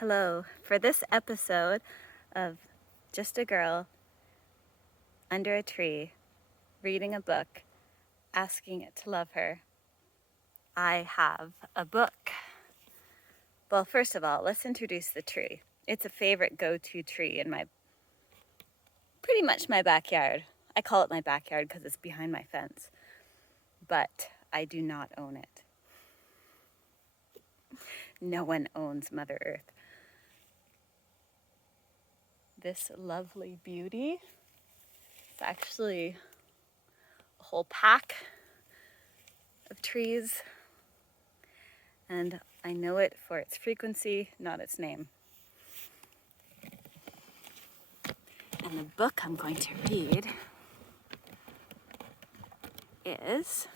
Hello. For this episode of Just a Girl Under a Tree, reading a book, asking it to love her, I have a book. Well, first of all, let's introduce the tree. It's a favorite go-to tree in pretty much my backyard. I call it my backyard because it's behind my fence, but I do not own it. No one owns Mother Earth. This lovely beauty, it's actually a whole pack of trees, and I know it for its frequency, not its name. And the book I'm going to read is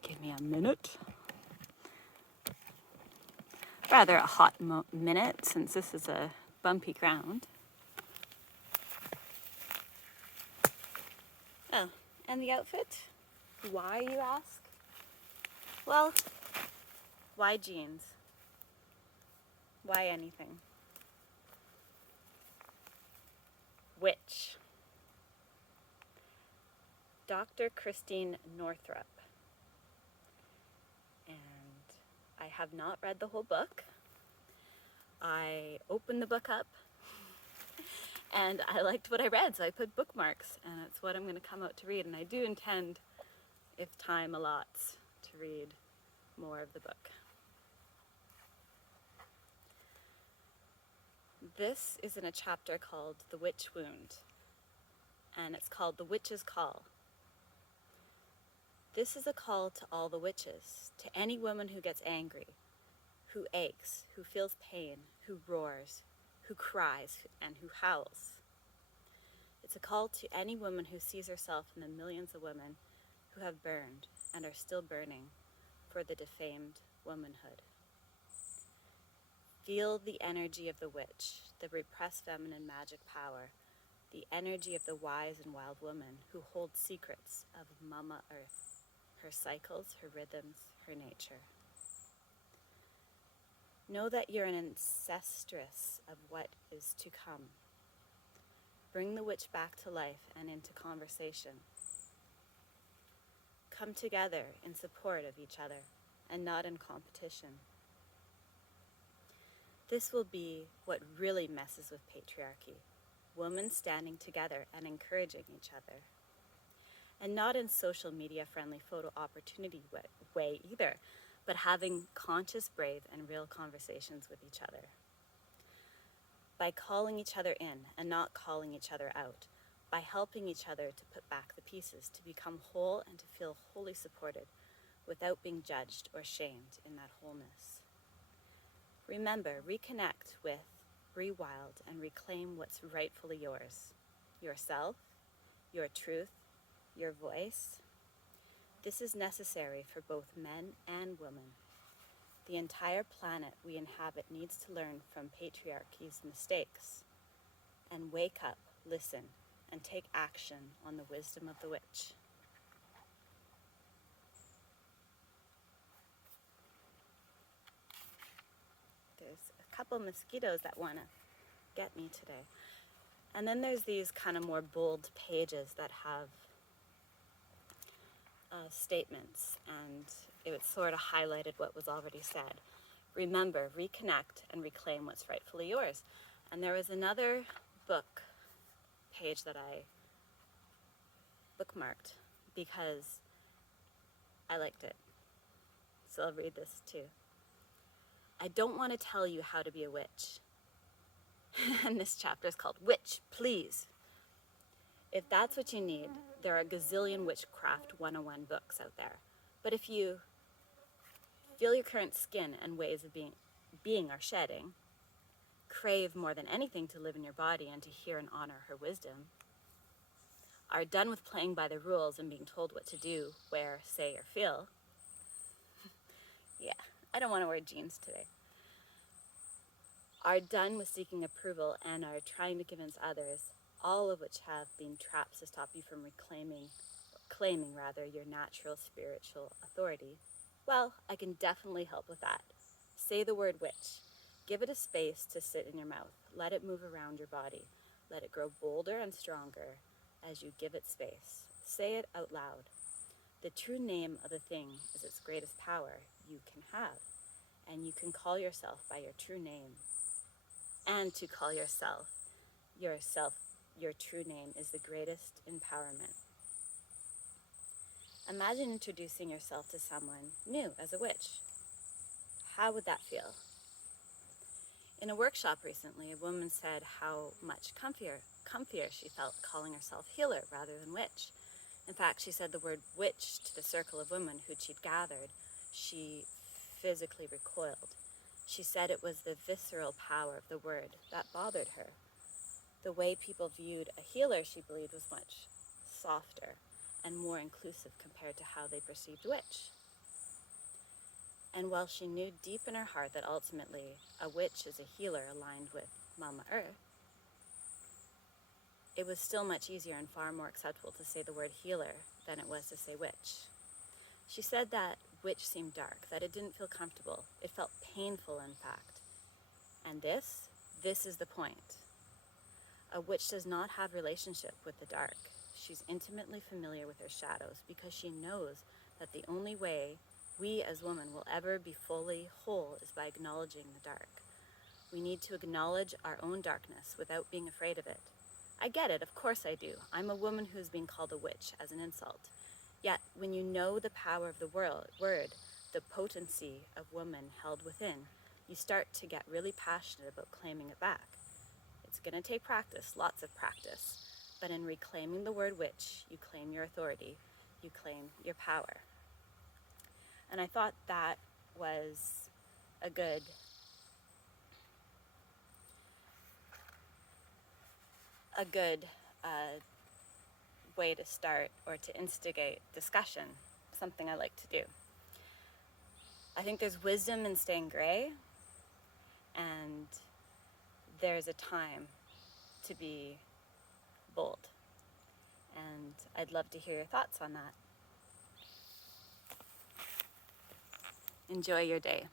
give me a minute. Rather a hot minute since this is a bumpy ground. Oh, and the outfit? Why, you ask? Well, why jeans? Why anything? Which? Dr. Christine Northrup. And I have not read the whole book. I opened the book up and I liked what I read, so I put bookmarks, and it's what I'm going to come out to read. And I do intend, if time allots, to read more of the book. This is in a chapter called The Witch Wound, and it's called The Witch's Call. This is a call to all the witches, to any woman who gets angry, who aches, who feels pain, who roars, who cries, and who howls. It's a call to any woman who sees herself in the millions of women who have burned and are still burning for the defamed womanhood. Feel the energy of the witch, the repressed feminine magic power, the energy of the wise and wild woman who holds secrets of Mama Earth, her cycles, her rhythms, her nature. Know that you're an ancestress of what is to come. Bring the witch back to life and into conversation. Come together in support of each other and not in competition. This will be what really messes with patriarchy. Women standing together and encouraging each other. And not in social media friendly photo opportunity way either, but having conscious, brave, and real conversations with each other. By calling each other in and not calling each other out. By helping each other to put back the pieces, to become whole and to feel wholly supported without being judged or shamed in that wholeness. Remember, reconnect with, rewild, and reclaim what's rightfully yours. Yourself, your truth, your voice. This is necessary for both men and women. The entire planet we inhabit needs to learn from patriarchy's mistakes and wake up, listen, and take action on the wisdom of the witch. There's a couple mosquitoes that want to get me today. And then there's these kind of more bold pages that have statements, and it sort of highlighted what was already said. Remember, reconnect, and reclaim what's rightfully yours. And there was another book page that I bookmarked because I liked it. So I'll read this too. I don't want to tell you how to be a witch. And this chapter is called Witch, Please. If that's what you need, there are a gazillion witchcraft 101 books out there. But if you feel your current skin and ways of being are shedding, crave more than anything to live in your body and to hear and honor her wisdom, are done with playing by the rules and being told what to do, wear, say, or feel. Yeah, I don't want to wear jeans today. Are done with seeking approval and are trying to convince others, all of which have been traps to stop you from claiming your natural spiritual authority, Well, I can definitely help with that. Say the word witch. Give it a space to sit in your mouth. Let it move around your body. Let it grow bolder and stronger as you give it space. Say it out loud. The true name of a thing is its greatest power you can have, and you can call yourself by your true name. And to call yourself your true name is the greatest empowerment. Imagine introducing yourself to someone new as a witch. How would that feel? In a workshop recently, a woman said how much comfier she felt calling herself healer rather than witch. In fact, she said the word witch to the circle of women who she'd gathered, she physically recoiled. She said it was the visceral power of the word that bothered her. The way people viewed a healer, she believed, was much softer and more inclusive compared to how they perceived witch. And while she knew deep in her heart that ultimately a witch is a healer aligned with Mama Earth, it was still much easier and far more acceptable to say the word healer than it was to say witch. She said that witch seemed dark, that it didn't feel comfortable. It felt painful, in fact. And this is the point. A witch does not have relationship with the dark. She's intimately familiar with her shadows because she knows that the only way we as women will ever be fully whole is by acknowledging the dark. We need to acknowledge our own darkness without being afraid of it. I get it, of course I do. I'm a woman who's being called a witch as an insult. Yet, when you know the power of the word, the potency of woman held within, you start to get really passionate about claiming it back. It's going to take practice, lots of practice. But in reclaiming the word witch, you claim your authority, you claim your power. And I thought that was a good way to start or to instigate discussion, something I like to do. I think there's wisdom in staying gray, and there's a time to be bold. And I'd love to hear your thoughts on that. Enjoy your day.